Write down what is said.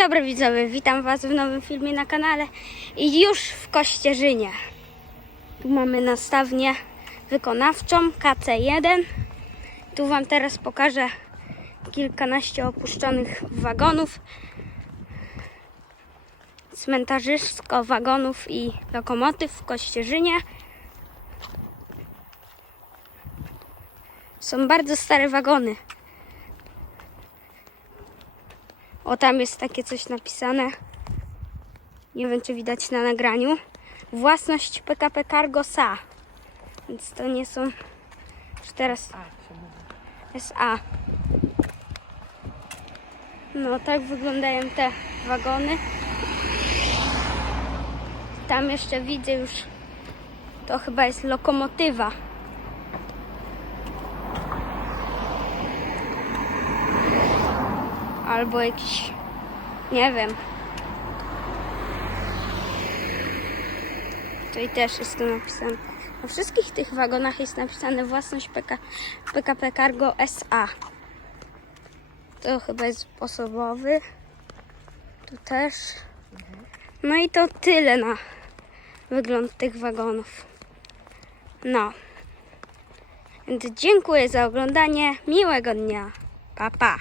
Dobry widzowie, witam Was w nowym filmie na kanale i już w Kościerzynie. Tu mamy nastawnię wykonawczą KC1. Tu Wam teraz pokażę kilkanaście opuszczonych wagonów, cmentarzysko wagonów i lokomotyw w Kościerzynie. Są bardzo stare wagony. O, tam jest takie coś napisane. Nie wiem, czy widać na nagraniu. Własność PKP Cargo SA. Więc to nie są. Czy teraz. SA. No, tak wyglądają te wagony. Tam jeszcze widzę już. To chyba jest lokomotywa. Albo jakiś, nie wiem. Tutaj też jest to napisane. Na wszystkich tych wagonach jest napisane własność PK, PKP Cargo SA. To chyba jest osobowy. Tu też. No i to tyle na wygląd tych wagonów. No. Więc dziękuję za oglądanie. Miłego dnia. Pa, pa.